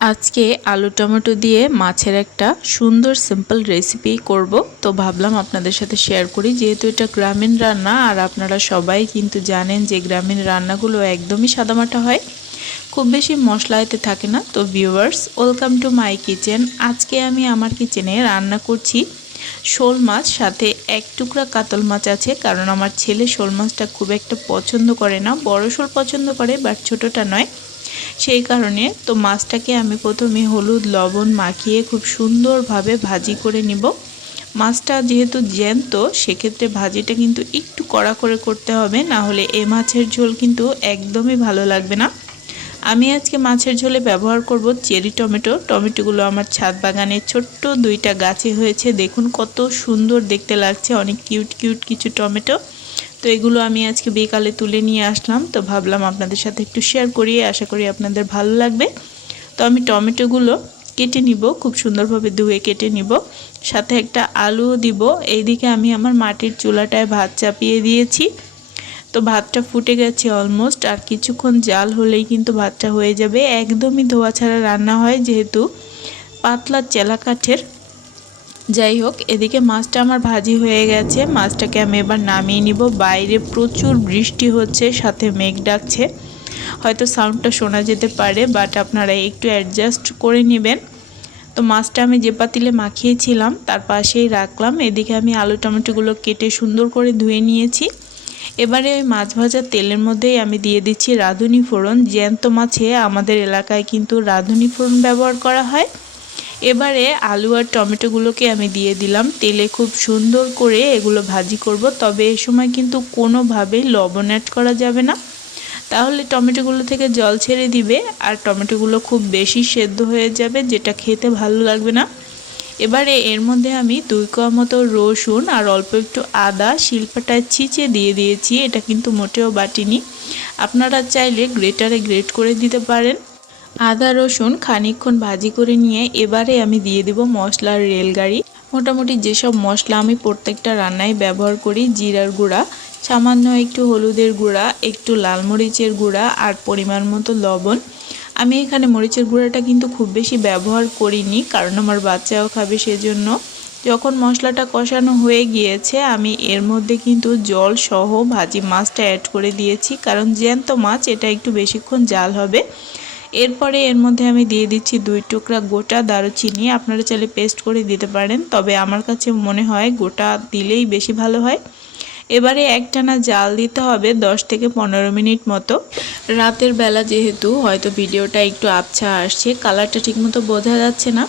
আজকে আলু টমেটো দিয়ে মাছের একটা সুন্দর সিম্পল রেসিপি করব। তো ভাবলাম আপনাদের সাথে শেয়ার করি, যেহেতু এটা গ্রামীণ রান্না আর আপনারা সবাই কিন্তু জানেন যে গ্রামীণ রান্নাগুলো একদমই সাদামাটা হয়, খুব বেশি মশলা এতে থাকে না। তো viewers, welcome to my kitchen. আজকে আমি আমার কিচেনে রান্না করছি শোল মাছ, সাথে এক টুকরা কাতল মাছ আছে, কারণ আমার ছেলে শোল মাছটা খুব একটা পছন্দ করে না। বড় শোল পছন্দ করে, বাট ছোটোটা নয়। সেই কারণে তো মাছটাকে আমি প্রথমে হলুদ লবণ মাখিয়ে খুব সুন্দরভাবে ভাজি করে নিব। মাছটা যেহেতু জ্যান্ত, সেক্ষেত্রে ভাজিটা কিন্তু একটু কড়া করে করতে হবে, না হলে এ মাছের ঝোল কিন্তু একদমই ভালো লাগবে না। আমি আজকে মাছের ঝোলে ব্যবহার করব চেরি টমেটো। টমেটোগুলো আমার ছাদ বাগানে ছোট্ট দুইটা গাছে হয়েছে, দেখুন কত সুন্দর দেখতে লাগছে, অনেক কিউট কিউট কিছু টমেটো। তো এগুলো আমি আজকে বিকালে তুলে নিয়ে আসলাম, তো ভাবলাম আপনাদের সাথে একটু শেয়ার করি, আশা করি আপনাদের ভালো লাগবে। তো আমি টমেটোগুলো কেটে নিব, খুব সুন্দরভাবে ধুয়ে কেটে নিব, সাথে একটা আলুও দিব। এইদিকে আমি আমার মাটির চুলাটায় ভাত চাপিয়ে দিয়েছি। তো ভাতটা ফুটে গেছে অলমোস্ট, আর কিছুক্ষণ জাল হলেই কিন্তু ভাতটা হয়ে যাবে। একদমই ধোয়া ছাড়া রান্না হয়, যেহেতু পাতলা চেলা কাঠের। যাই হোক, এদিকে মাছটা আমার ভাজি হয়ে গেছে, মাছটাকে আমি এবার নামিয়ে নিব। বাইরে প্রচুর বৃষ্টি হচ্ছে, সাথে মেঘ ডাকছে, হয়তো সাউন্ডটা শোনা যেতে পারে, বাট আপনারা একটু অ্যাডজাস্ট করে নেবেন। তো মাছটা আমি যে পাতিলে মাখিয়েছিলাম তার পাশেই রাখলাম। এদিকে আমি আলু টমেটোগুলো কেটে সুন্দর করে ধুয়ে নিয়েছি। এবারে ওই মাছ ভাজার তেলের মধ্যেই আমি দিয়ে দিচ্ছি রাঁধুনি ফোড়ন। জ্যান্ত মাছে আমাদের এলাকায় কিন্তু রাঁধুনি ফোড়ন ব্যবহার করা হয়। এবারে আলু আর টমেটোগুলোকে আমি দিয়ে দিলাম তেলে, খুব সুন্দর করে এগুলো ভাজি করব। তবে এই সময় কিন্তু কোনোভাবেই লবণ অ্যাড করা যাবে না, তাহলে টমেটোগুলো থেকে জল ছেড়ে দিবে আর টমেটোগুলো খুব বেশি সেদ্ধ হয়ে যাবে, যেটা খেতে ভালো লাগবে না। এবারে এর মধ্যে আমি 2 কোয়া মতো রসুন আর অল্প একটু আদা শিলপাটায় ছিঁচে দিয়ে দিয়েছি। এটা কিন্তু মোটেও বাটিনি, আপনারা চাইলে গ্রেটারে গ্রেট করে দিতে পারেন। আদা রসুন খানিকক্ষণ ভাজি করে নিয়ে এবারে আমি দিয়ে দিব মশলার রেলগাড়ি। মোটামুটি যেসব মশলা আমি প্রত্যেকটা রান্নায় ব্যবহার করি, জিরার গুঁড়া, সামান্য একটু হলুদের গুঁড়া, একটু লাল মরিচের গুঁড়া আর পরিমাণ মতো লবণ। আমি এখানে মরিচের গুঁড়াটা কিন্তু খুব বেশি ব্যবহার করিনি, কারণ আমার বাচ্চাও খাবে, সেজন্য। যখন মশলাটা কষানো হয়ে গিয়েছে, আমি এর মধ্যে কিন্তু জল সহ ভাজি মাছটা অ্যাড করে দিয়েছি, কারণ জ্যান্ত মাছ, এটা একটু বেশিক্ষণ জাল হবে। এরপরে এর মধ্যে আমি দিয়ে দিচ্ছি 2 টুকরা গোটা দারুচিনি। আপনারা চাইলে পেস্ট করে দিতে পারেন, তবে আমার কাছে মনে হয় গোটা দিলেই বেশি ভালো হয়। এবারে একটানা জাল দিতে হবে 10 থেকে 15 মিনিট মতো। রাতের বেলা যেহেতু হয়তো ভিডিওটা একটু আবছা আসছে, কালারটা ঠিকমতো বোঝা যাচ্ছে না।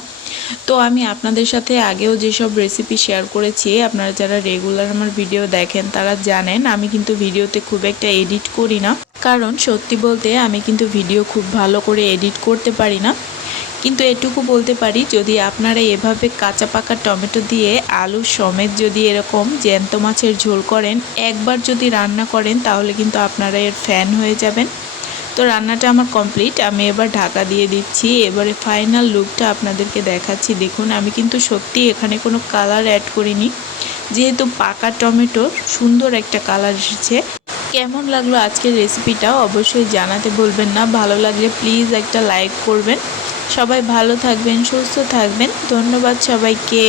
তো আমি আপনাদের সাথে আগেও যেসব রেসিপি শেয়ার করেছি, আপনারা যারা রেগুলার আমার ভিডিও দেখেন তারা জানেন আমি কিন্তু ভিডিওতে খুব একটা এডিট করি না, কারণ সত্যি বলতে আমি কিন্তু ভিডিও খুব ভালো করে এডিট করতে পারি না। কিন্তু এটুকু বলতে পারি, যদি আপনারা এভাবে কাঁচা পাকা টমেটো দিয়ে আলু সমেত যদি এরকম জ্যান্ত মাছের ঝোল করেন, একবার যদি রান্না করেন, তাহলে কিন্তু আপনারা এর ফ্যান হয়ে যাবেন। তো রান্নাটা আমার কমপ্লিট, আমি এবার ঢাকা দিয়ে দিচ্ছি। এবারে ফাইনাল লুকটা আপনাদেরকে দেখাচ্ছি। দেখুন, আমি কিন্তু সত্যি এখানে কোনো কালার অ্যাড করিনি, যেহেতু পাকা টমেটোর সুন্দর একটা কালার এসেছে। কেমন লাগলো আজকের রেসিপিটা অবশ্যই জানাতে ভুলবেন না। ভালো লাগলে প্লিজ একটা লাইক করবেন। সবাই ভালো থাকবেন, সুস্থ থাকবেন। ধন্যবাদ সবাইকে।